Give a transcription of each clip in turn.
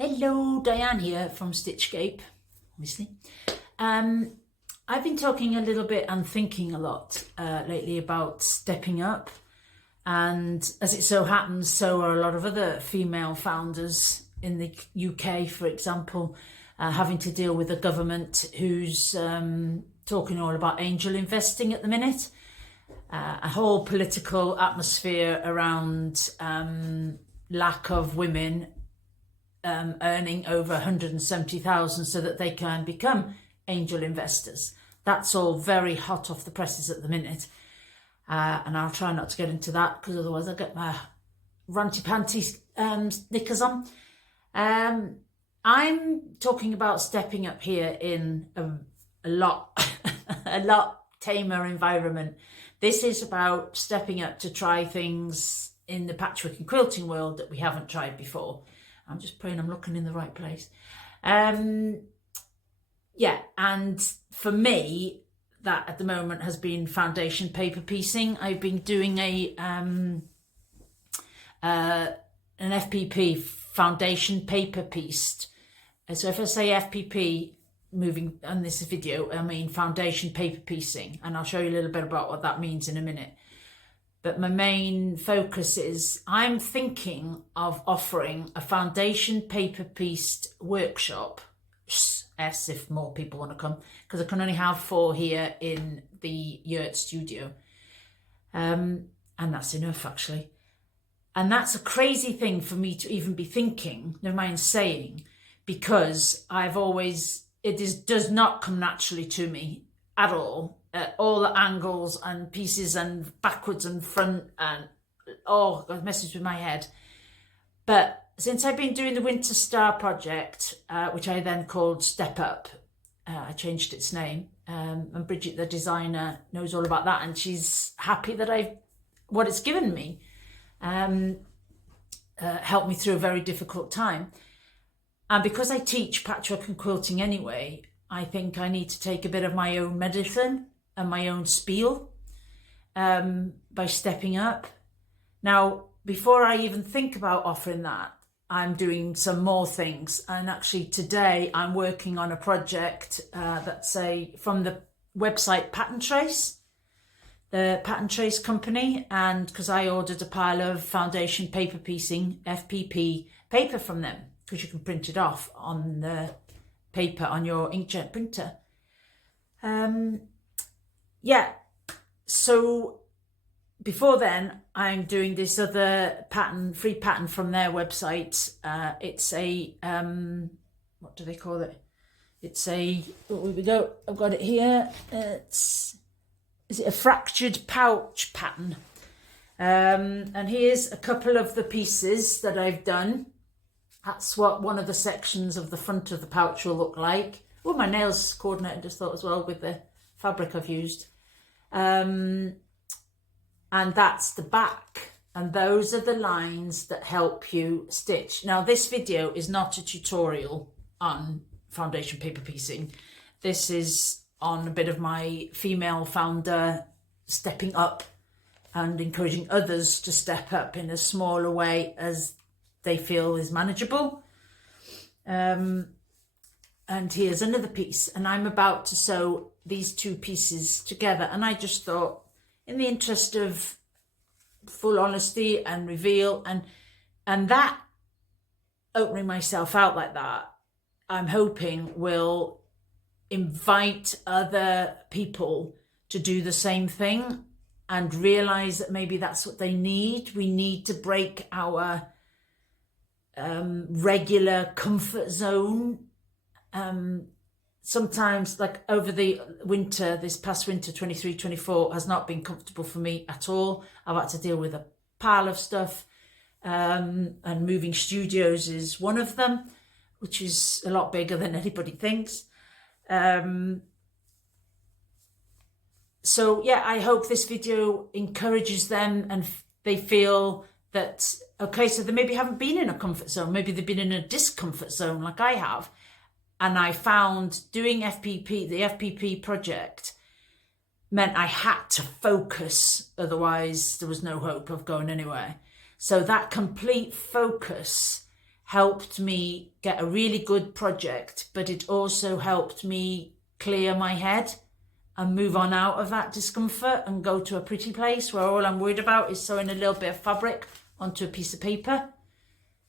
Hello, Diane here from Stitchscape, obviously. I've been talking a little bit and thinking a lot lately about stepping up, and as it so happens, so are a lot of other female founders in the UK, for example, having to deal with a government who's talking all about angel investing at the minute. A whole political atmosphere around lack of women earning over 170,000 so that they can become angel investors. That's all very hot off the presses at the minute, and I'll try not to get into that because otherwise I'll get my ranty panty knickers on. I'm talking about stepping up here in a lot a lot tamer environment. This is about stepping up to try things in the patchwork and quilting world that we haven't tried before. I'm just praying I'm looking in the right place. Yeah, and for me, that at the moment has been foundation paper piecing. I've been doing an FPP, foundation paper pieced. So if I say FPP, moving on this video, I mean foundation paper piecing, and I'll show you a little bit about what that means in a minute. But my main focus is I'm thinking of offering a foundation paper pieced workshop, S if more people want to come, because I can only have 4 here in the Yurt studio. And that's enough actually. And that's a crazy thing for me to even be thinking, never mind saying, because does not come naturally to me at all. All the angles and pieces and backwards and front and God, messes with my head. But since I've been doing the Winter Star project, which I then called Step Up, I changed its name, and Bridget, the designer, knows all about that, and she's happy that what it's given me helped me through a very difficult time. And because I teach patchwork and quilting anyway, I think I need to take a bit of my own medicine and my own spiel by stepping up. Now, before I even think about offering that, I'm doing some more things. And actually today I'm working on a project that's from the website Pattern Trace, the Pattern Trace company. And because I ordered a pile of foundation paper piecing, FPP paper from them, because you can print it off on the paper on your inkjet printer. Yeah, so before then I'm doing this other free pattern from their website. It's a what do they call it? It's here we go, I've got it here. Is it a fractured pouch pattern? And here's a couple of the pieces that I've done. That's what one of the sections of the front of the pouch will look like. Oh, my nails coordinated, just thought as well, with the fabric I've used. And that's the back. And those are the lines that help you stitch. Now, this video is not a tutorial on foundation paper piecing. This is on a bit of my female founder stepping up and encouraging others to step up in a smaller way as they feel is manageable. And here's another piece, and I'm about to sew these 2 pieces together, and I just thought, in the interest of full honesty and reveal, and that opening myself out like that, I'm hoping will invite other people to do the same thing and realize that maybe that's what they need. We need to break our regular comfort zone. Sometimes, like over the winter, this past winter 23-24 has not been comfortable for me at all. I've had to deal with a pile of stuff, and moving studios is one of them, which is a lot bigger than anybody thinks. So yeah, I hope this video encourages them and they feel that, okay, so they maybe haven't been in a comfort zone, maybe they've been in a discomfort zone like I have. And I found doing the FPP project meant I had to focus, otherwise there was no hope of going anywhere. So that complete focus helped me get a really good project, but it also helped me clear my head and move on out of that discomfort and go to a pretty place where all I'm worried about is sewing a little bit of fabric onto a piece of paper.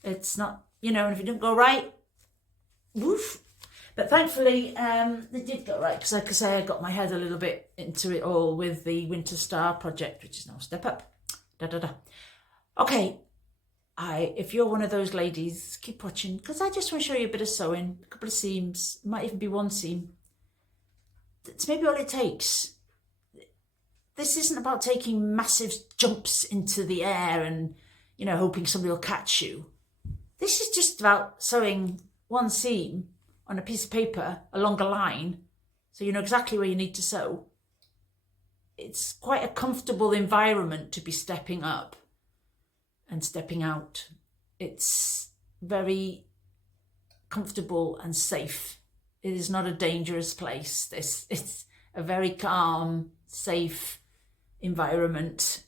It's not, you know, and if it didn't go right, woof. But thankfully, they did go right, because like I say, I got my head a little bit into it all with the Winter Star project, which is now Step Up. Okay, if you're one of those ladies, keep watching, because I just want to show you a bit of sewing, a couple of seams, it might even be one seam. It's maybe all it takes. This isn't about taking massive jumps into the air and, you know, hoping somebody will catch you. This is just about sewing one seam on a piece of paper along a line, so you know exactly where you need to sew. It's quite a comfortable environment to be stepping up and stepping out. It's very comfortable and safe. It is not a dangerous place. It's a very calm, safe environment.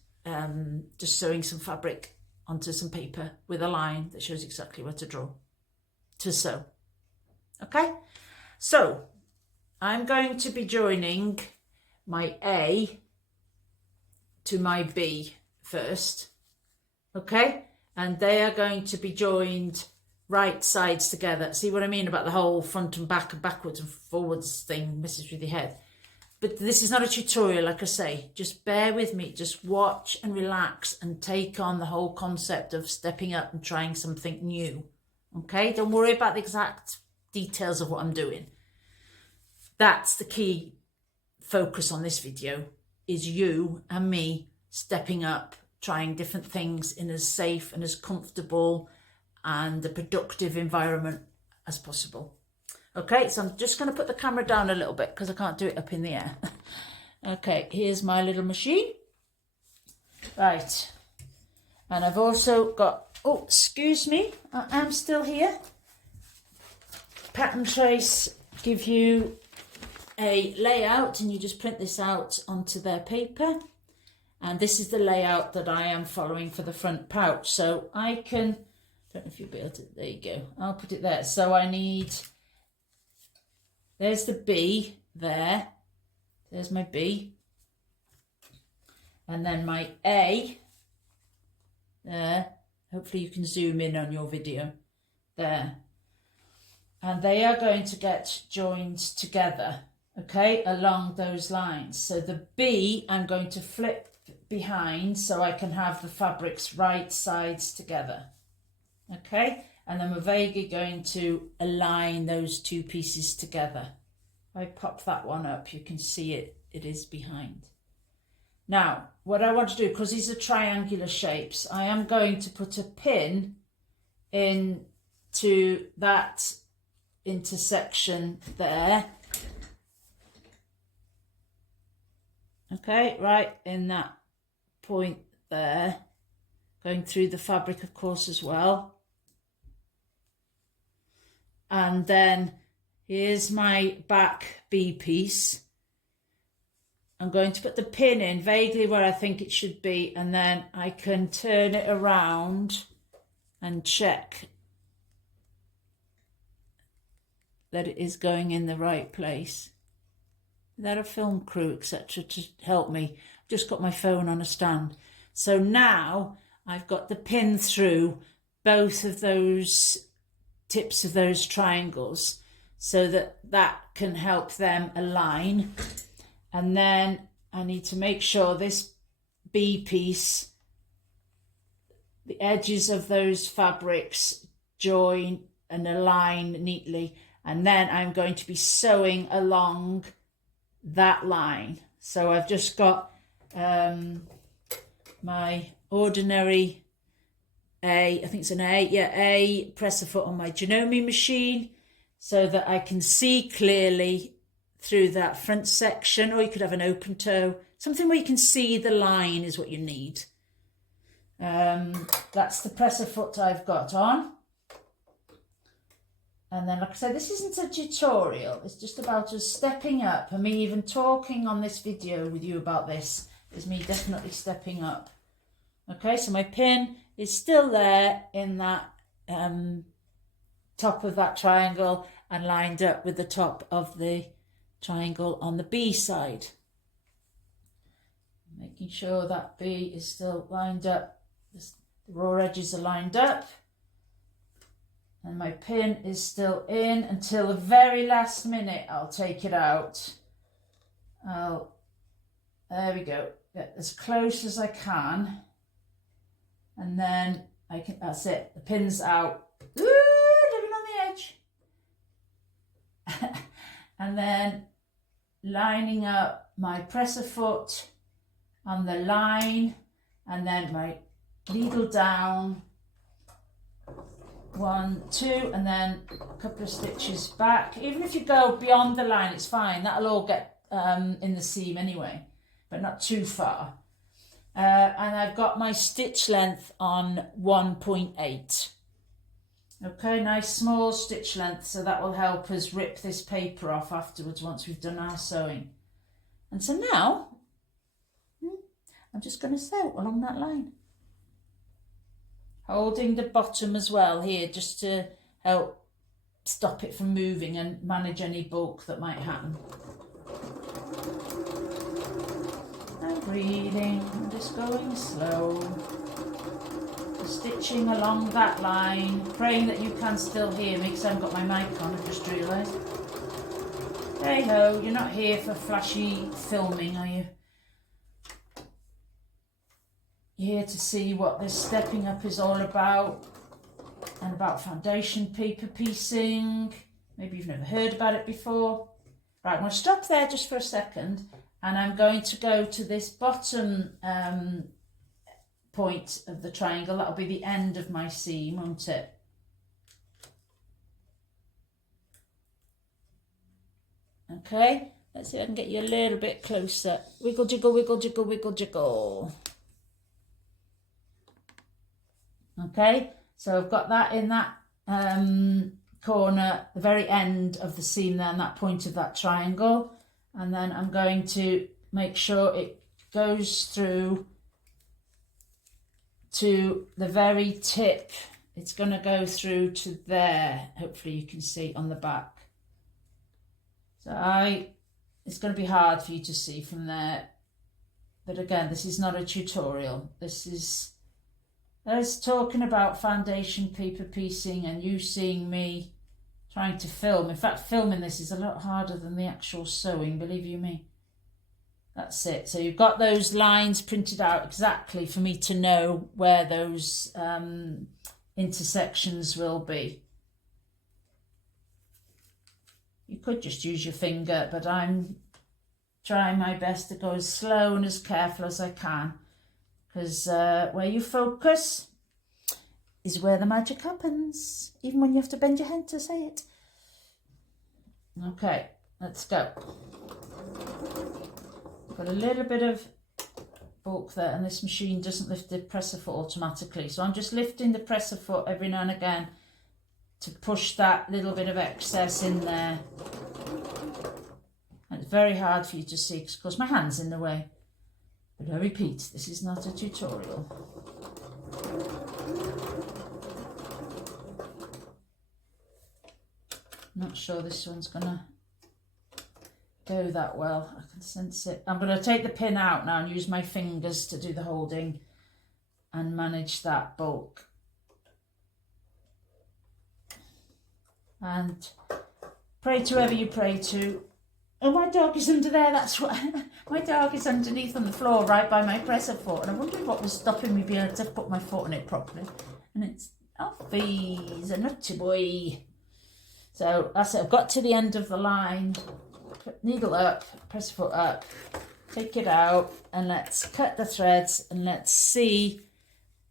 Just sewing some fabric onto some paper with a line that shows exactly where to sew. Okay, so I'm going to be joining my A to my B first, okay, and they are going to be joined right sides together. See what I mean about the whole front and back and backwards and forwards thing messes with your head. But this is not a tutorial, like I say. Just bear with me, just watch and relax and take on the whole concept of stepping up and trying something new. Okay, don't worry about the exact details of what I'm doing. That's the key focus on this video, is you and me stepping up, trying different things in as safe and as comfortable and a productive environment as possible. Okay, so I'm just going to put the camera down a little bit because I can't do it up in the air. Okay, here's my little machine. Right, and I've also got, oh, excuse me, I am still here. Pattern trace give you a layout, and you just print this out onto their paper, and this is the layout that I am following for the front pouch. So I can, don't know if you'll be able to, there you go, I'll put it there. So I need, there's the B there, there's my B, and then my A there. Hopefully you can zoom in on your video there. And they are going to get joined together, okay, along those lines. So the B, I'm going to flip behind so I can have the fabrics right sides together, okay? And then we're vaguely going to align those two pieces together. If I pop that one up, you can see it is behind. Now, what I want to do, because these are triangular shapes, I am going to put a pin into that intersection there, okay, right in that point there, going through the fabric of course as well. And then here's my back B piece. I'm going to put the pin in vaguely where I think it should be, and then I can turn it around and check that it is going in the right place. Without a film crew, etc., to help me. I've just got my phone on a stand. So now I've got the pin through both of those tips of those triangles so that that can help them align. And then I need to make sure this B piece, the edges of those fabrics join and align neatly. And then I'm going to be sewing along that line. So I've just got my ordinary I think it's an A presser foot on my Janome machine so that I can see clearly through that front section, or you could have an open toe, something where you can see the line is what you need. That's the presser foot I've got on. And then, like I said, this isn't a tutorial. It's just about us stepping up, and me even talking on this video with you about this is me definitely stepping up. Okay, so my pin is still there in that top of that triangle and lined up with the top of the triangle on the B side. Making sure that B is still lined up, the raw edges are lined up, and my pin is still in until the very last minute. I'll take it out. There we go, get as close as I can, and then that's it, the pin's out. Ooh, living on the edge. And then lining up my presser foot on the line, and then my needle down, 1, 2, and then a couple of stitches back. Even if you go beyond the line, it's fine, that'll all get in the seam anyway, but not too far. And I've got my stitch length on 1.8. Okay, nice small stitch length, so that will help us rip this paper off afterwards once we've done our sewing. And so now I'm just going to sew along that line, holding the bottom as well here, just to help stop it from moving and manage any bulk that might happen. I'm breathing, I'm just going slow, stitching along that line, praying that you can still hear me because I haven't got my mic on, I've just realised. Hey ho, you're not here for flashy filming, are you? You're here to see what this stepping up is all about, and about foundation paper piecing. Maybe you've never heard about it before. Right, I'm going to stop there just for a second, and I'm going to go to this bottom point of the triangle. That'll be the end of my seam, won't it? Okay, let's see if I can get you a little bit closer. Wiggle, jiggle, wiggle, jiggle, wiggle, jiggle. Okay, so I've got that in that corner, the very end of the seam there, and that point of that triangle. And then I'm going to make sure it goes through to the very tip. It's going to go through to there. Hopefully you can see on the back. So it's going to be hard for you to see from there. But again, this is not a tutorial. This is us talking about foundation paper piecing and you seeing me trying to film. In fact, filming this is a lot harder than the actual sewing, believe you me. That's it. So you've got those lines printed out exactly for me to know where those intersections will be. You could just use your finger, but I'm trying my best to go as slow and as careful as I can, because where you focus is where the magic happens, even when you have to bend your head to say it. Okay, let's go. Got a little bit of bulk there, and this machine doesn't lift the presser foot automatically, so I'm just lifting the presser foot every now and again to push that little bit of excess in there. And it's very hard for you to see because of course my hand's in the way. But I repeat, this is not a tutorial. Not sure this one's gonna go that well. I can sense it. I'm going to take the pin out now and use my fingers to do the holding and manage that bulk. And pray to whoever you pray to. Oh, my dog is under there, that's what. My dog is underneath on the floor right by my presser foot, and I wondered what was stopping me being able to put my foot on it properly. And it's Alfie's a nutty boy. So that's it, I've got to the end of the line. Put needle up, presser foot up, take it out, and let's cut the threads, and let's see.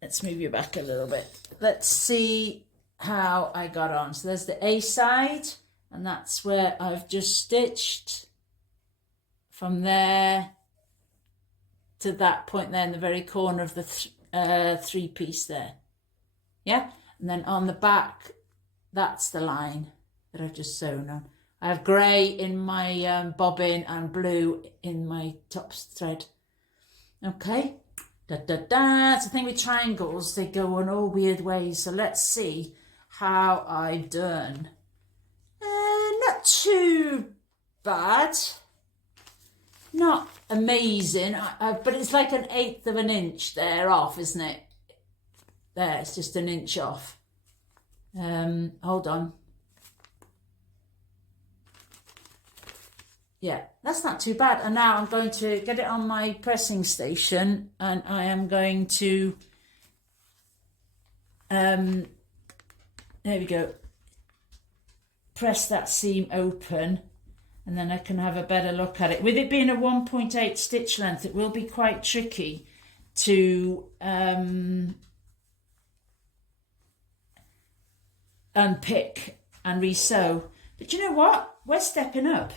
Let's move you back a little bit. Let's see how I got on. So there's the A side, and that's where I've just stitched from there to that point there in the very corner of the three piece there. Yeah, and then on the back, that's the line that I've just sewn on. I have grey in my bobbin and blue in my top thread. Okay, da da da. It's the thing with triangles, they go in all weird ways. So let's see how I've done. Not too bad. Not amazing, but it's like 1/8 of an inch there off, isn't it? There, it's just 1 inch off. Hold on. Yeah, that's not too bad. And now I'm going to get it on my pressing station, and I am going to, there we go, press that seam open, and then I can have a better look at it. With it being a 1.8 stitch length, it will be quite tricky to unpick and resew. But you know what? We're stepping up.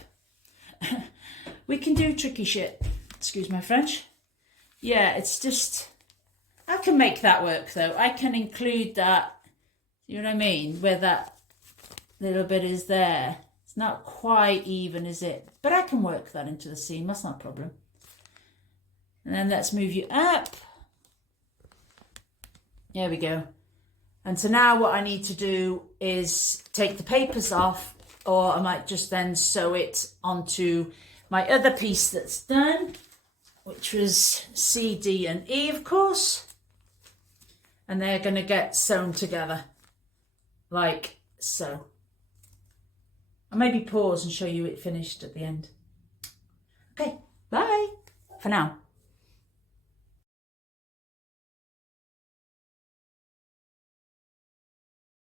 We can do tricky shit. Excuse my French. Yeah, it's just, I can make that work though. I can include that, you know what I mean, where that little bit is there. It's not quite even, is it? But I can work that into the seam, that's not a problem. And then let's move you up. There we go. And so now what I need to do is take the papers off, or I might just then sew it onto my other piece that's done, which was C, D and E, of course. And they're going to get sewn together like so. I'll maybe pause and show you it finished at the end. Okay, bye for now.